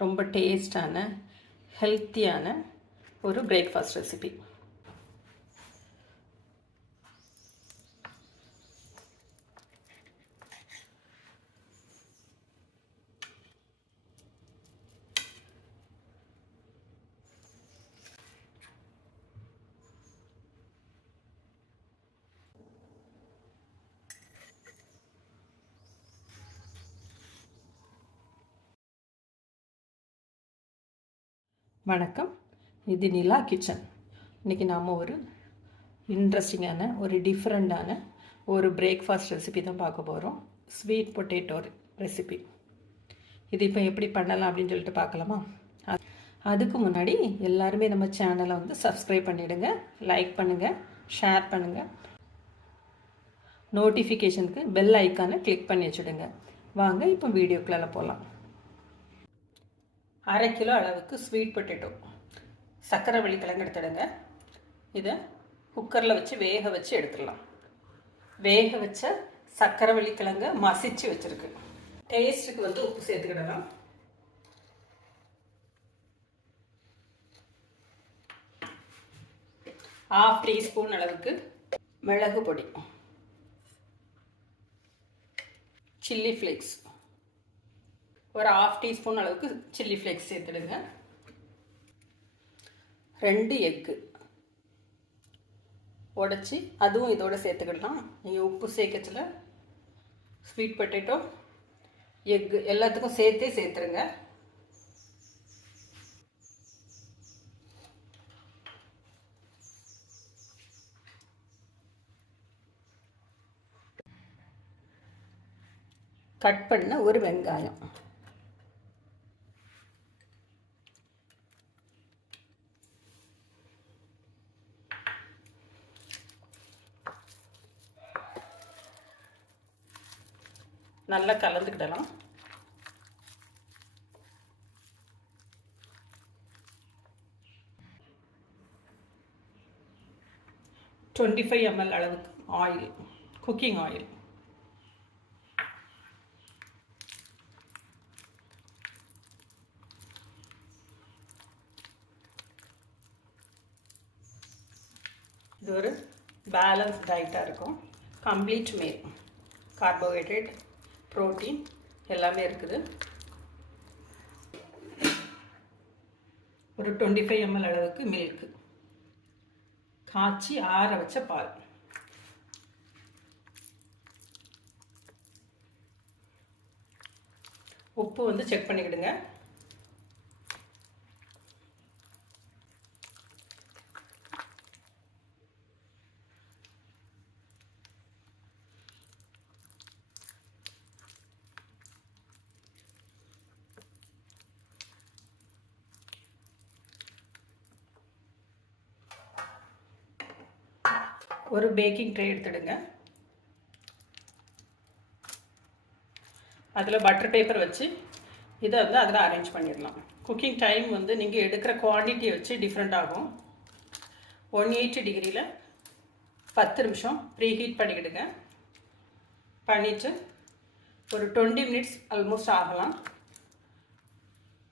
ரொம்ப டேஸ்டான ஹெல்த்தியான ஒரு பிரேக்ஃபாஸ்ட் ரெசிபி. வணக்கம், இது நிலா கிச்சன். இன்றைக்கி நாம் ஒரு இன்ட்ரெஸ்டிங்கான ஒரு டிஃப்ரெண்ட்டான ஒரு பிரேக்ஃபாஸ்ட் ரெசிபி தான் பார்க்க போகிறோம். Sweet potato recipe. இது இப்போ எப்படி பண்ணலாம் அப்படின்னு சொல்லிட்டு பார்க்கலாமா? அதுக்கு முன்னாடி எல்லாருமே நம்ம சேனலை வந்து சப்ஸ்கிரைப் பண்ணிவிடுங்க, லைக் பண்ணுங்கள், ஷேர் பண்ணுங்கள், நோட்டிஃபிகேஷனுக்கு பெல் ஐக்கானை கிளிக் பண்ணி வச்சுடுங்க. வாங்க இப்போ வீடியோக்குள்ளே போகலாம். 1/2 கிலோ அளவுக்கு ஸ்வீட் பொட்டேட்டோ சக்கரவள்ளி கிழங்கு எடுத்துடுங்க. இதை குக்கரில் வச்சு வேக வச்சு எடுத்துடலாம். வேக வச்ச சக்கரவள்ளி கிழங்கை மசிச்சு வச்சுருக்கு. டேஸ்ட்டுக்கு வந்து உப்பு சேர்த்துக்கிடலாம். ½ டீஸ்பூன் அளவுக்கு மிளகு பொடி, சில்லி ஃப்ளேக்ஸ், ஒரு ½ டீஸ்பூன் அளவுக்கு சில்லி ஃப்ளேக்ஸ் சேர்த்துடுங்க. 2 எக்கு உடச்சி அதுவும் இதோட சேர்த்துக்கிடலாம். நீங்கள் உப்பு சேர்க்கச்சில் ஸ்வீட் பொட்டேட்டோ எக்கு எல்லாத்துக்கும் சேர்த்துருங்க. கட் பண்ண ஒரு வெங்காயம், நல்லா கலந்துக்கிடலாம். $25 ml அளவுக்கு ஆயில், குக்கிங் ஆயில். இது ஒரு பேலன்ஸ் டயட்டாக இருக்கும். கம்ப்ளீட் மீல், கார்போஹைட்ரேட், ப்ரோட்டீன் எல்லாமே இருக்குது. ஒரு 25 ml அளவுக்கு மில்க்கு, காய்ச்சி ஆற வச்ச பால், உப்பு வந்து செக் பண்ணிக்கிடுங்க. ஒரு பேக்கிங் ட்ரே எடுத்துடுங்க. அதில் பட்டர் பேப்பர் வச்சு இதை வந்து அதில் அரேஞ்ச் பண்ணிடலாம். குக்கிங் டைம் வந்து நீங்கள் எடுக்கிற குவான்டிட்டியை வச்சு டிஃப்ரெண்ட் ஆகும். 180 டிகிரியில் 10 நிமிஷம் ப்ரீஹீட் பண்ணிக்கிடுங்க. பண்ணிவிட்டு ஒரு 20 மினிட்ஸ் ஆல்மோஸ்ட் ஆகலாம்.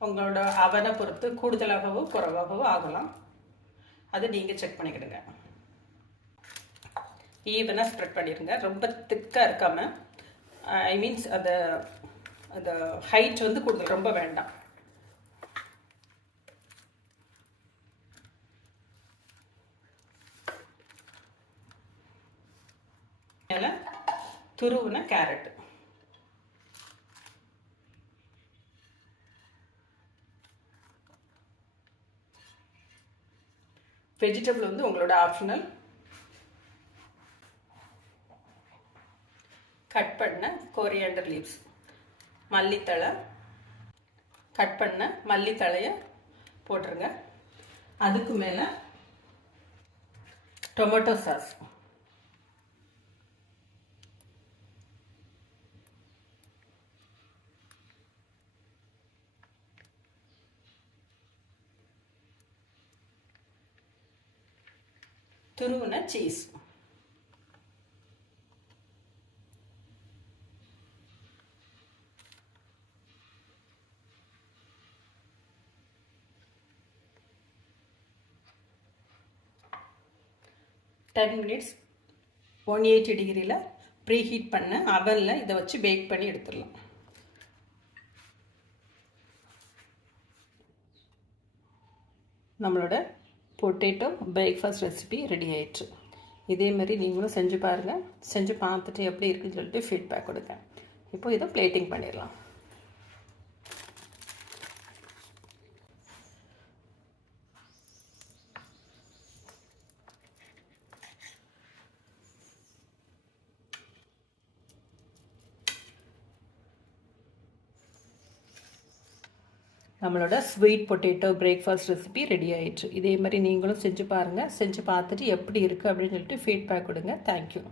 உங்களோட அவனை பொறுத்து கூடுதலாகவோ குறைவாகவோ ஆகலாம். அது நீங்கள் செக் பண்ணிக்கிடுங்க. ஈவனாக ஸ்ப்ரெட் பண்ணிடுங்க. ரொம்ப திக்காக இருக்காமல், ஐ மீன்ஸ் அந்த ஹைட் வந்து கூடுதல் ரொம்ப வேண்டாம். மேலே துருவின கேரட், வெஜிடபிள் வந்து உங்களோட ஆப்ஷனல். கட் பண்ண கொரியாண்டர் லீவ்ஸ், மல்லித்தழை, கட் பண்ண மல்லித்தழையை போட்டுருங்க. அதுக்கு மேலே டொமேட்டோ சாஸ், துருவின சீஸ், 10 மினிட்ஸ் 180 டிகிரியில் ப்ரீ ஹீட் பண்ண அவனில் இதை வச்சு பேக் பண்ணி எடுத்துடலாம். நம்மளோட பொட்டேட்டோ பிரேக்ஃபாஸ்ட் ரெசிபி ரெடி ஆயிடுச்சு. இதே மாதிரி நீங்களும் செஞ்சு பாருங்கள். செஞ்சு பார்த்துட்டு எப்படி இருக்குன்னு சொல்லிட்டு ஃபீட்பேக் கொடுங்க. இப்போ இதை பிளேட்டிங் பண்ணிடலாம். நம்மளோட sweet potato breakfast recipe ready ஆயிடுச்சு. இதே மாதிரி நீங்களும் செஞ்சு பாருங்கள். செஞ்சு பார்த்துட்டு எப்படி இருக்குது அப்படின்னு சொல்லிட்டு ஃபீட்பேக் கொடுங்க. தேங்க்யூ.